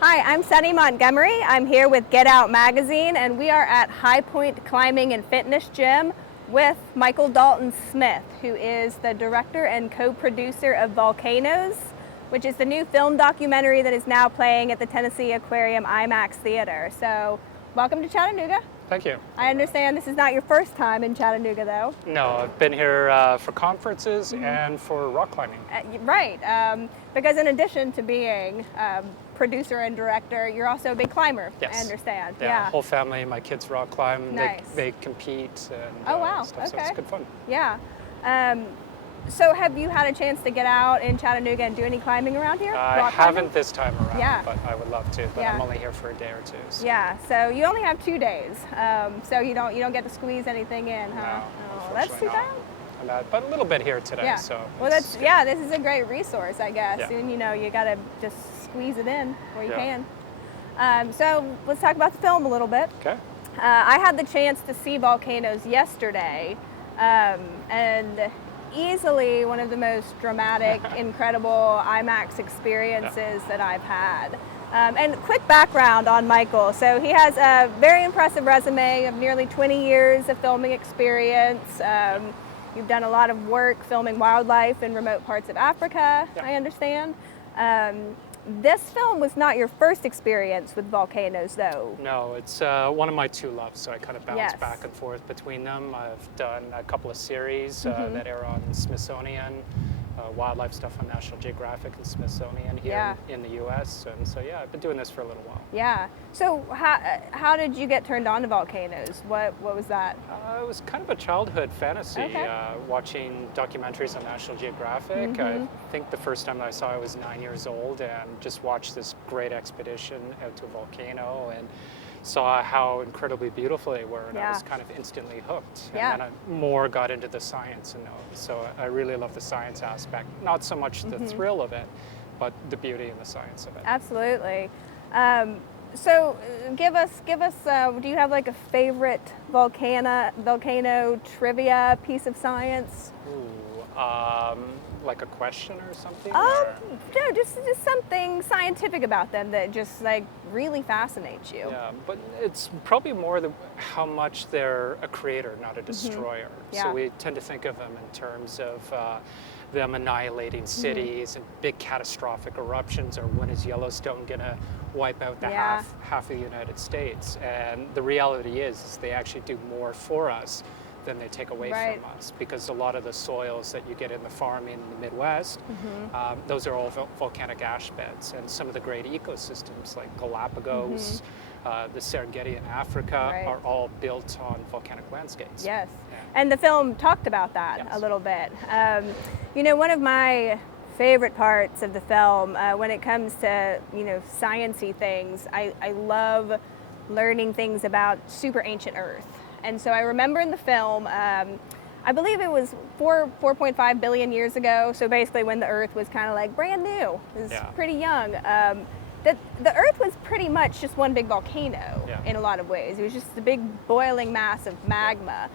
Hi, I'm Sunny Montgomery. I'm here with Get Out Magazine, and we are at High Point Climbing and Fitness Gym with Michael Dalton-Smith, who is the director and co-producer of Volcanoes, which is the new film documentary that is now playing at the Tennessee Aquarium IMAX Theater. So, welcome to Chattanooga. Thank you. I understand this is not your first time in Chattanooga, though. No, I've been here for conferences and for rock climbing. Right, because in addition to being producer and director, you're also a big climber. Yes. I understand. Yeah, whole family, my kids rock climb. Nice. They compete and Oh, wow. stuff, so Okay. it's good fun. Yeah. So have you had a chance to get out in Chattanooga and do any climbing around here? I Rock climbing? haven't this time around, Yeah. but I would love to. But Yeah. I'm only here for a day or two. So. Yeah. So you only have 2 days, so you don't get to squeeze anything in, huh? No, Oh, that's too unfortunately bad. not. But a little bit here today. Yeah. So Well, it's that's this is a great resource, I guess. Yeah. And you gotta just squeeze it in where you Yeah. can. So let's talk about the film a little bit. Okay. I had the chance to see Volcanoes yesterday, and easily one of the most dramatic, incredible IMAX experiences that I've had. And quick background on Michael. So he has a very impressive resume of nearly 20 years of filming experience. You've done a lot of work filming wildlife in remote parts of Africa, Yeah. I understand. This film was not your first experience with Volcanoes, though. No, it's one of my two loves, so I kind of bounce Yes. back and forth between them. I've done a couple of series Mm-hmm. that air on Smithsonian, wildlife stuff on National Geographic and Smithsonian here Yeah. in the U.S. And so, yeah, I've been doing this for a little while. Yeah. So how did you get turned on to Volcanoes? What was that? It was kind of a childhood fantasy, Okay. watching documentaries on National Geographic. Mm-hmm. I think the first time that I saw it, I was 9 years old and just watched this great expedition out to a volcano and saw how incredibly beautiful they were, and I was Yeah. kind of instantly hooked. Yeah. And then I more got into the science, and so I really love the science aspect. Not so much the thrill of it, but the beauty and the science of it. Absolutely. So give us. Do you have like a favorite volcano trivia piece of science? Ooh, like a question or something? No, just something scientific about them that just like really fascinates you. Yeah, but it's probably more how much they're a creator, not a destroyer. Yeah. So we tend to think of them in terms of them annihilating cities and big catastrophic eruptions, or when is Yellowstone going to wipe out the Yeah. half of the United States? And the reality is they actually do more for us than they take away Right. from us, because a lot of the soils that you get in the farming in the Midwest, those are all volcanic ash beds, and some of the great ecosystems like Galapagos, the Serengeti in Africa Right. are all built on volcanic landscapes. Yes. Yeah. And the film talked about that Yes. a little bit. One of my favorite parts of the film, when it comes to, science-y things, I love learning things about super ancient Earth. And so I remember in the film, I believe it was 4.5 billion years ago, so basically when the Earth was kind of like brand new, it was Yeah. pretty young. The Earth was pretty much just one big volcano Yeah. in a lot of ways. It was just a big boiling mass of magma.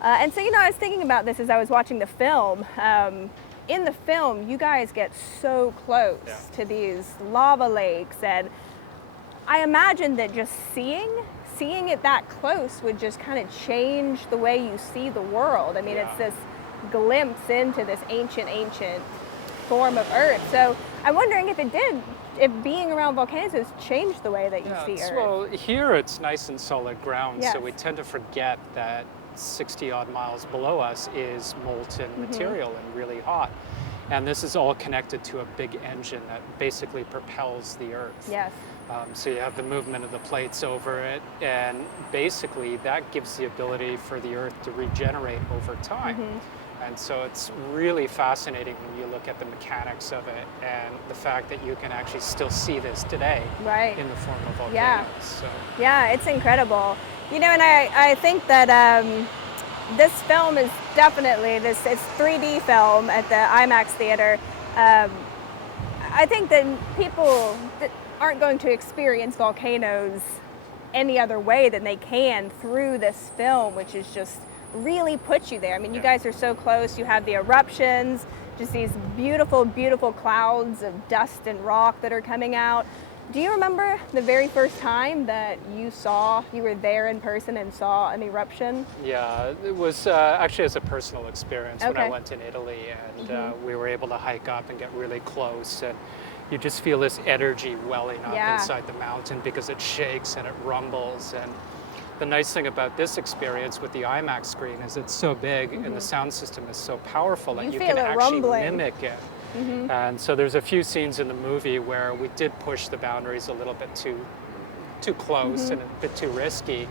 And so, I was thinking about this as I was watching the film. In the film, you guys get so close Yeah. to these lava lakes, and I imagine that just seeing it that close would just kind of change the way you see the world. I mean, Yeah. it's this glimpse into this ancient form of Earth. So I'm wondering if being around volcanoes has changed the way that you see Earth. Well, here it's nice and solid ground, Yes. so we tend to forget that 60 odd miles below us is molten material and really hot. And this is all connected to a big engine that basically propels the Earth. Yes. So you have the movement of the plates over it, and basically that gives the ability for the Earth to regenerate over time. And so it's really fascinating when you look at the mechanics of it and the fact that you can actually still see this today Right. in the form of volcanoes. Yeah. So, Yeah, it's incredible. And I think that this film is definitely it's 3D film at the IMAX Theater. I think that people that aren't going to experience volcanoes any other way than they can through this film, which is just really puts you there. I mean, you guys are so close. You have the eruptions, just these beautiful, beautiful clouds of dust and rock that are coming out. Do you remember the very first time that you were there in person and saw an eruption? Yeah, it was actually as a personal experience when I Okay. went in Italy, and we were able to hike up and get really close, and you just feel this energy welling up Yeah. inside the mountain because it shakes and it rumbles. And the nice thing about this experience with the IMAX screen is it's so big and the sound system is so powerful that You you feel can it actually rumbling. mimic it. And so there's a few scenes in the movie where we did push the boundaries a little bit too close and a bit too risky.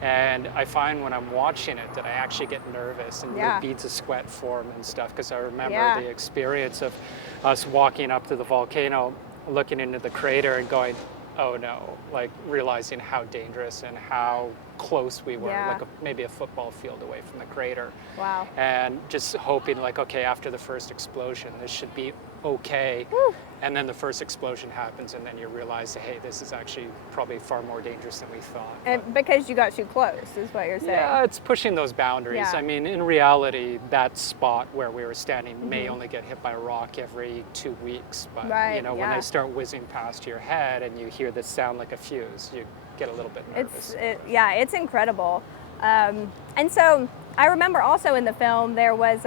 And I find when I'm watching it that I actually get nervous and Yeah. beads of sweat form and stuff, because I remember Yeah. the experience of us walking up to the volcano, looking into the crater and going, oh no, like realizing how dangerous and how close we were, Yeah. like maybe a football field away from the crater. Wow. And just hoping like, okay, after the first explosion, this should be okay. Whew. And then the first explosion happens, and then you realize, hey, this is actually probably far more dangerous than we thought. And because you got too close, is what you're saying. Yeah, it's pushing those boundaries. Yeah. I mean, in reality, that spot where we were standing may Mm-hmm. only get hit by a rock every 2 weeks. But, Right, you know, when yeah. they start whizzing past your head and you hear this sound like a fuse, you get a little bit nervous. It's incredible. And so I remember also in the film there was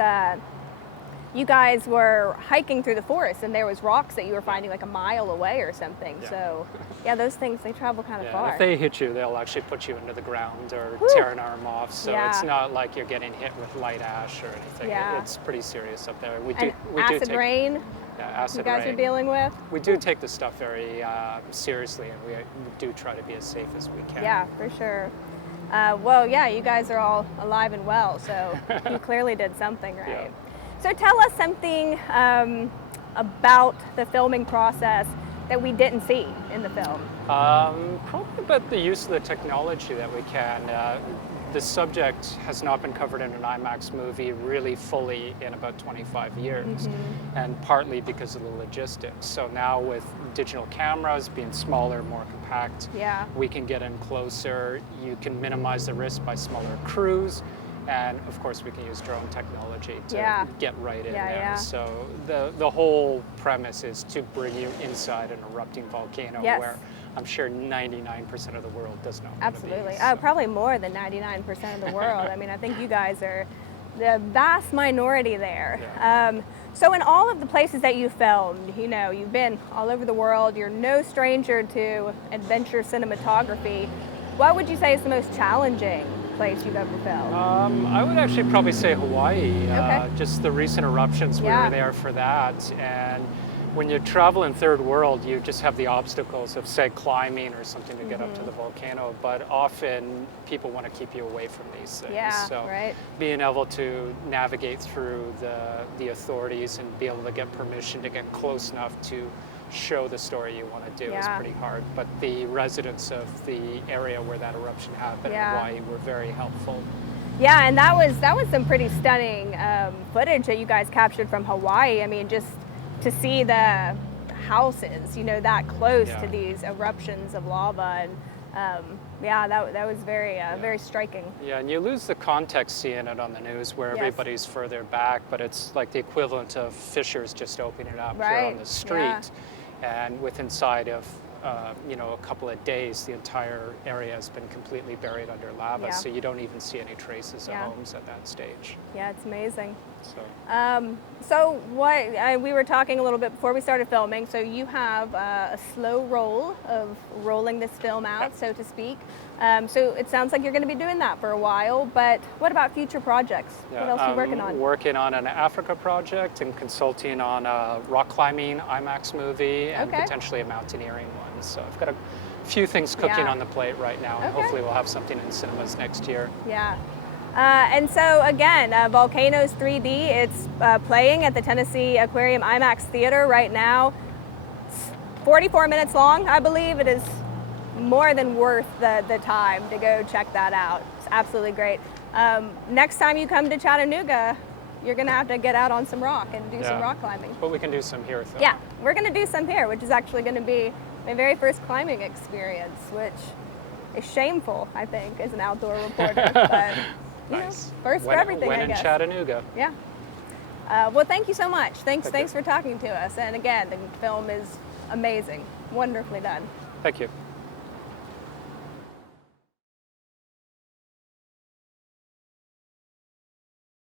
you guys were hiking through the forest and there was rocks that you were finding like a mile away or something. Yeah. So yeah, those things, they travel kind of Yeah, far. if they hit you, they'll actually put you into the ground or Whew. tear an arm off. So Yeah. it's not like you're getting hit with light ash or anything. Yeah. It's pretty serious up there. We And do acid take rain acid you guys rain. are dealing with? We do take the stuff very seriously, and we do try to be as safe as we can. Yeah, for sure. Well, yeah, you guys are all alive and well, so you clearly did something right. Yeah. So tell us something about the filming process that we didn't see in the film. Probably about the use of the technology that we can. The subject has not been covered in an IMAX movie really fully in about 25 years, and partly because of the logistics. So now with digital cameras being smaller, more compact, Yeah. we can get in closer. You can minimize the risk by smaller crews. And of course, we can use drone technology to Yeah. get right in Yeah, there. yeah. So the whole premise is to bring you inside an erupting volcano Yes. where I'm sure 99% of the world does not want to be. Absolutely. So- Probably more than 99% of the world. I mean, I think you guys are the vast minority there. Yeah. So in all of the places that you filmed, you know, you've been all over the world, you're no stranger to adventure cinematography. What would you say is the most challenging place you've ever filmed? I would actually probably say Hawaii. Okay. Just the recent eruptions, we Yeah. were there for that. And when you travel in third world, you just have the obstacles of, say, climbing or something to get up to the volcano. But often people want to keep you away from these things. Yeah, So right. being able to navigate through the authorities and be able to get permission to get close enough to show the story you want to do is Yeah. pretty hard. But the residents of the area where that eruption happened Yeah. in Hawaii were very helpful. Yeah, and that was some pretty stunning footage that you guys captured from Hawaii. I mean, just to see the houses, you know, that close Yeah. to these eruptions of lava, and yeah, that was very striking. Yeah, and you lose the context seeing it on the news where Yes. everybody's further back, but it's like the equivalent of fissures just opening up here Right, on the street. yeah. And with inside of a couple of days, the entire area has been completely buried under lava, Yeah. so you don't even see any traces Yeah. of homes at that stage. Yeah, it's amazing. So So what we were talking a little bit before we started filming. So you have a slow roll of rolling this film out, so to speak. So it sounds like you're going to be doing that for a while. But what about future projects? What else are you working on? Working on an Africa project and consulting on a rock climbing IMAX movie and Okay. potentially a mountaineering one. So I've got a few things cooking Yeah. on the plate right now, and Okay. hopefully we'll have something in cinemas next year. Yeah. And so again, Volcanoes 3D, it's playing at the Tennessee Aquarium IMAX Theater right now. It's 44 minutes long, I believe. It is more than worth the time to go check that out. It's absolutely great. Next time you come to Chattanooga, you're gonna have to get out on some rock and do some Yeah. rock climbing. But we can do some here, though. Yeah, we're gonna do some here, which is actually gonna be my very first climbing experience, which is shameful, I think, as an outdoor reporter. But you Nice. know, first for When- everything, when I in guess. Chattanooga. Yeah. Well, thank you so much. Thanks Okay. for talking to us. And again, the film is amazing. Wonderfully done. Thank you.